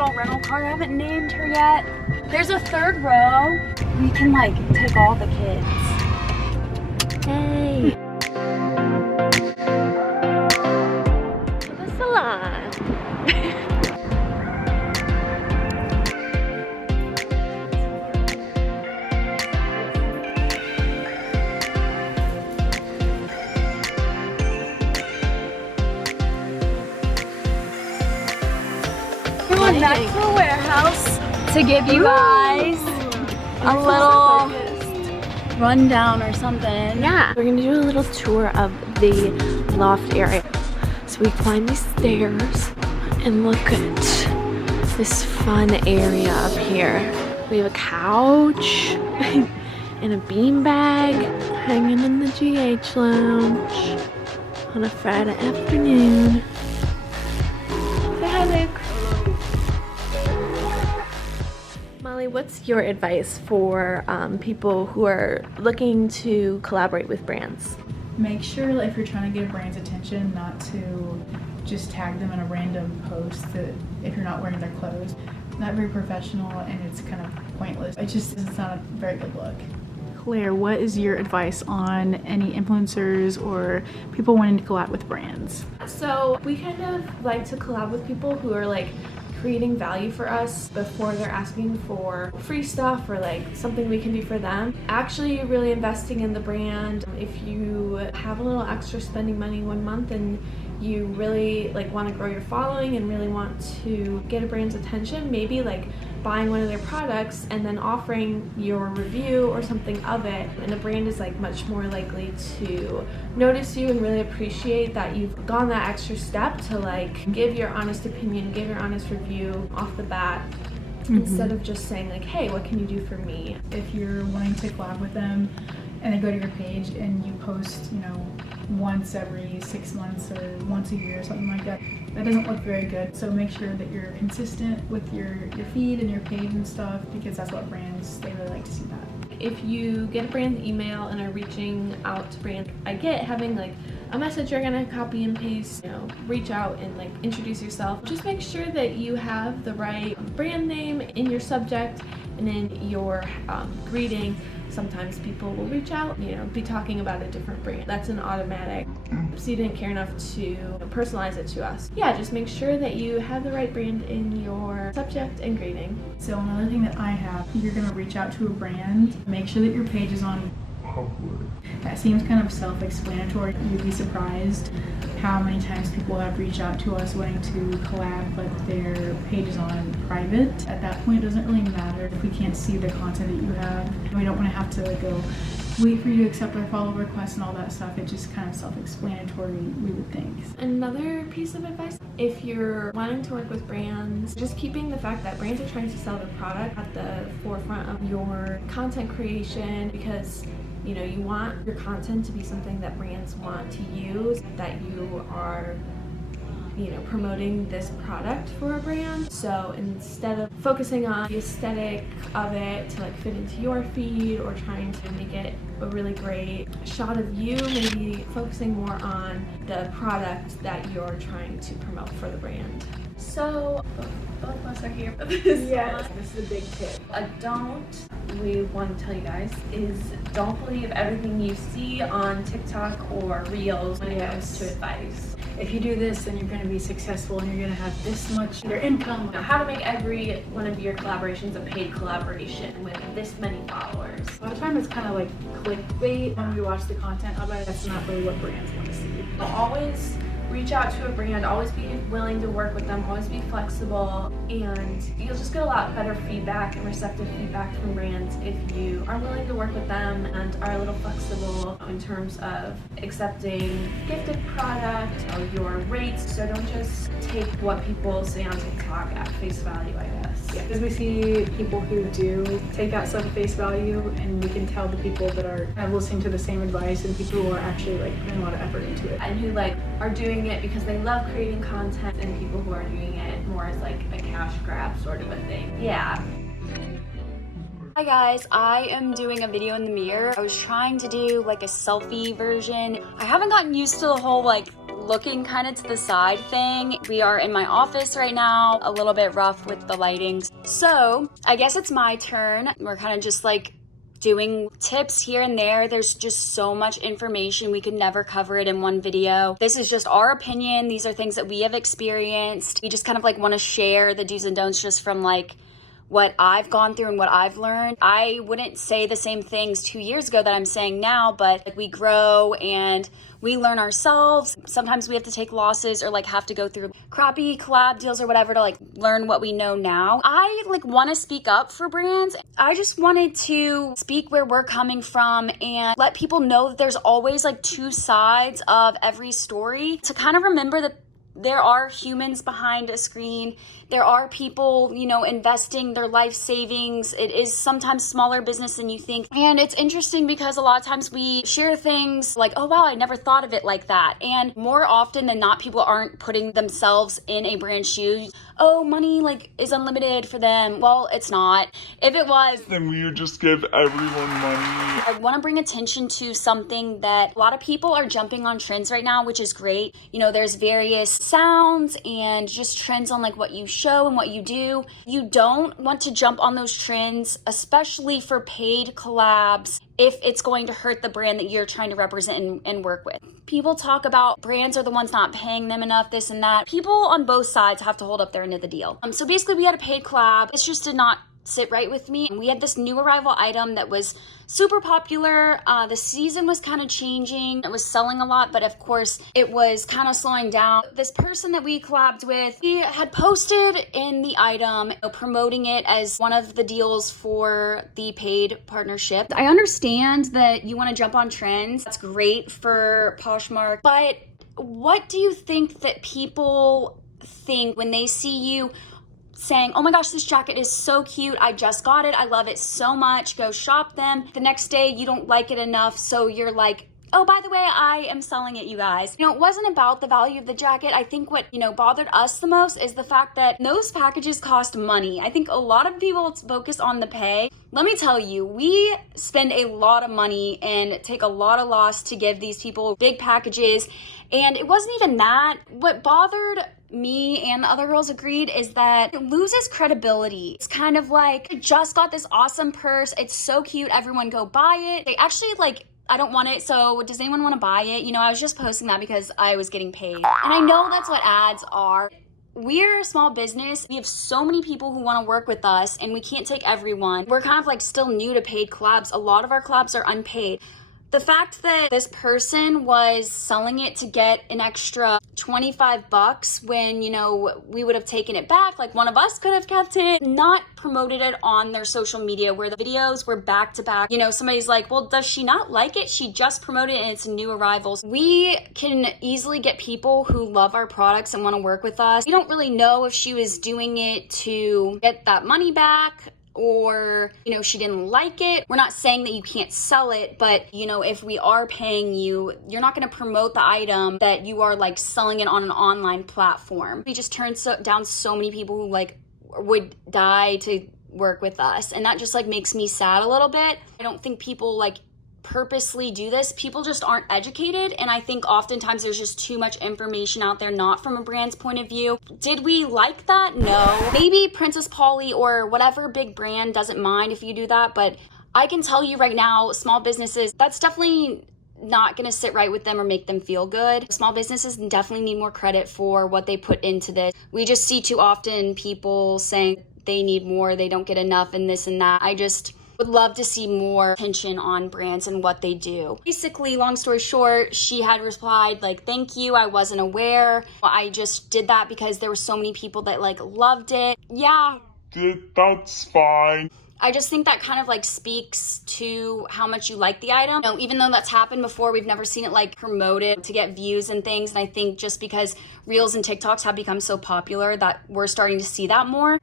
little rental car. I haven't named her yet. There's a third row. We can like take all the kids. Hey. To the salon. We went back to a warehouse to give you guys a little rundown or something. Yeah, we're gonna do a little tour of the loft area. So we climb these stairs and look at this fun area up here. We have a couch and a beanbag hanging in the GH lounge on a Friday afternoon. Say hi, Luke. Molly, what's your advice for people who are looking to collaborate with brands? Make sure if you're trying to get a brand's attention not to just tag them in a random post that if you're not wearing their clothes. Not very professional and it's kind of pointless. It's not a very good look. Claire, what is your advice on any influencers or people wanting to collab with brands? So we kind of like to collab with people who are like creating value for us before they're asking for free stuff or like something we can do for them. Actually really investing in the brand. If you have a little extra spending money one month and you really like want to grow your following and really want to get a brand's attention, maybe like buying one of their products and then offering your review or something of it, and the brand is like much more likely to notice you and really appreciate that you've gone that extra step to like give your honest opinion, give your honest review off the bat, instead of just saying like, hey, what can you do for me? If you're wanting to collab with them and they go to your page and you post, once every 6 months or once a year or something like that, that doesn't look very good. So make sure that you're consistent with your feed and your page and stuff, because that's what brands, they really like to see that. If you get a brand email and are reaching out to brand, I get having like a message you're gonna copy and paste, reach out and like introduce yourself. Just make sure that you have the right brand name in your subject and in your greeting. Sometimes people will reach out, be talking about a different brand. That's an automatic. So you didn't care enough to personalize it to us. Yeah, just make sure that you have the right brand in your subject and greeting. So another thing that I have, you're gonna reach out to a brand, make sure that your page is on public. That seems kind of self-explanatory. You'd be surprised how many times people have reached out to us wanting to collab, but their page is on private. At that point, it doesn't really matter if we can't see the content that you have. We don't want to have to go wait for you to accept our follow requests and all that stuff. It's just kind of self-explanatory, we would think. Another piece of advice, if you're wanting to work with brands, just keeping the fact that brands are trying to sell the product at the forefront of your content creation, because you want your content to be something that brands want to use, that you are promoting this product for a brand. So instead of focusing on the aesthetic of it to like fit into your feed or trying to make it a really great shot of you, maybe focusing more on the product that you're trying to promote for the brand. So both of us are here for this. Yes, this is a big tip. A don't we want to tell you guys is don't believe everything you see on TikTok or Reels when it comes to advice. If you do this, then you're going to be successful and you're going to have this much your income. How to make every one of your collaborations a paid collaboration with this many followers. A lot of time it's kind of like clickbait when we watch the content of it. That's not really what brands want to see. Always reach out to a brand, always be willing to work with them, always be flexible, and you'll just get a lot better feedback and receptive feedback from brands if you are willing to work with them and are a little flexible in terms of accepting gifted product or your rates. So don't just take what people say on TikTok at face value, I guess. Yeah, because we see people who do take that stuff at face value, and we can tell the people that are kind of listening to the same advice and people who are actually like putting a lot of effort into it. And who like are doing it because they love creating content, and people who are doing it more as like a cash grab sort of a thing. Yeah. Hi guys, I am doing a video in the mirror. I was trying to do like a selfie version. I haven't gotten used to the whole like looking kind of to the side thing. We are in my office right now, a little bit rough with the lighting. So I guess it's my turn. We're kind of just like doing tips here and there. There's just so much information. We could never cover it in one video. This is just our opinion. These are things that we have experienced. We just kind of like want to share the do's and don'ts just from like what I've gone through and what I've learned. I wouldn't say the same things 2 years ago that I'm saying now, but like we grow and we learn ourselves. Sometimes we have to take losses or like have to go through crappy collab deals or whatever to like learn what we know now. I like want to speak up for brands. I just wanted to speak where we're coming from and let people know that there's always like two sides of every story, to kind of remember that there are humans behind a screen. There are people, you know, investing their life savings. It is sometimes smaller business than you think. And it's interesting because a lot of times we share things like, oh, wow, I never thought of it like that. And more often than not, people aren't putting themselves in a brand's shoes. Oh, money like is unlimited for them. Well, it's not. If it was, then we would just give everyone money. I want to bring attention to something that a lot of people are jumping on trends right now, which is great. You know, there's various sounds and just trends on like what you show and what you do. You don't want to jump on those trends, especially for paid collabs, if it's going to hurt the brand that you're trying to represent and work with. People talk about brands are the ones not paying them enough, this and that. People on both sides have to hold up their end of the deal. So basically we had a paid collab. This just did not sit right with me. We had this new arrival item that was super popular. The season was kind of changing. It was selling a lot, but of course it was kind of slowing down. This person that we collabed with, he had posted in the item, promoting it as one of the deals for the paid partnership. I understand that you want to jump on trends. That's great for Poshmark, but what do you think that people think when they see you saying, oh my gosh, this jacket is so cute, I just got it, I love it so much, go shop them. The next day you don't like it enough, so you're like, oh, by the way, I am selling it, you guys. You know, it wasn't about the value of the jacket. I think what, bothered us the most is the fact that those packages cost money. I think a lot of people focus on the pay. Let me tell you, we spend a lot of money and take a lot of loss to give these people big packages. And it wasn't even that. What bothered me and the other girls agreed is that it loses credibility. It's kind of like, I just got this awesome purse. It's so cute. Everyone go buy it. They actually I don't want it, so does anyone want to buy it? I was just posting that because I was getting paid. And I know that's what ads are. We're a small business. We have so many people who want to work with us and we can't take everyone. We're kind of still new to paid collabs. A lot of our collabs are unpaid. The fact that this person was selling it to get an extra $25 when, we would have taken it back, like one of us could have kept it, not promoted it on their social media where the videos were back to back. Somebody's like, well, does she not like it? She just promoted it and it's new arrivals. We can easily get people who love our products and want to work with us. We don't really know if she was doing it to get that money back, or she didn't like it. We're not saying that you can't sell it, but if we are paying you, you're not going to promote the item that you are selling it on an online platform. We just turned down so many people who would die to work with us, and that just makes me sad a little bit. I don't think people purposely do this. People just aren't educated, and I think oftentimes there's just too much information out there, not from a brand's point of view. Did we like that? No. Maybe Princess Polly or whatever big brand doesn't mind if you do that, but I can tell you right now, small businesses, that's definitely not going to sit right with them or make them feel good. Small businesses definitely need more credit for what they put into this. We just see too often people saying they need more, they don't get enough, and this and that. I just would love to see more attention on brands and what they do. Basically, long story short, she had replied thank you, I wasn't aware. I just did that because there were so many people that loved it. Yeah. That's fine. I just think that kind of speaks to how much you like the item. Even though that's happened before, we've never seen it promoted to get views and things. And I think just because Reels and TikToks have become so popular that we're starting to see that more.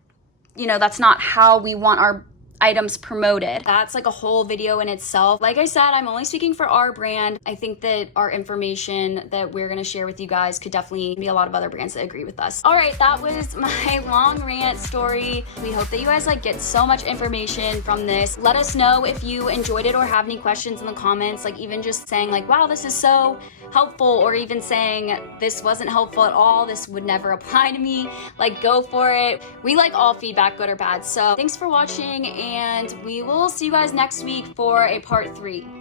That's not how we want our items promoted. That's like a whole video in itself. Like I said, I'm only speaking for our brand. I think that our information that we're gonna share with you guys could definitely be a lot of other brands that agree with us. All right, that was my long rant story. We hope that you guys like get so much information from this. Let us know if you enjoyed it or have any questions in the comments, like even just saying like, wow, this is so helpful, or even saying this wasn't helpful at all, this would never apply to me. Like, go for it. We like all feedback, good or bad. So thanks for watching, and we will see you guys next week for a part 3.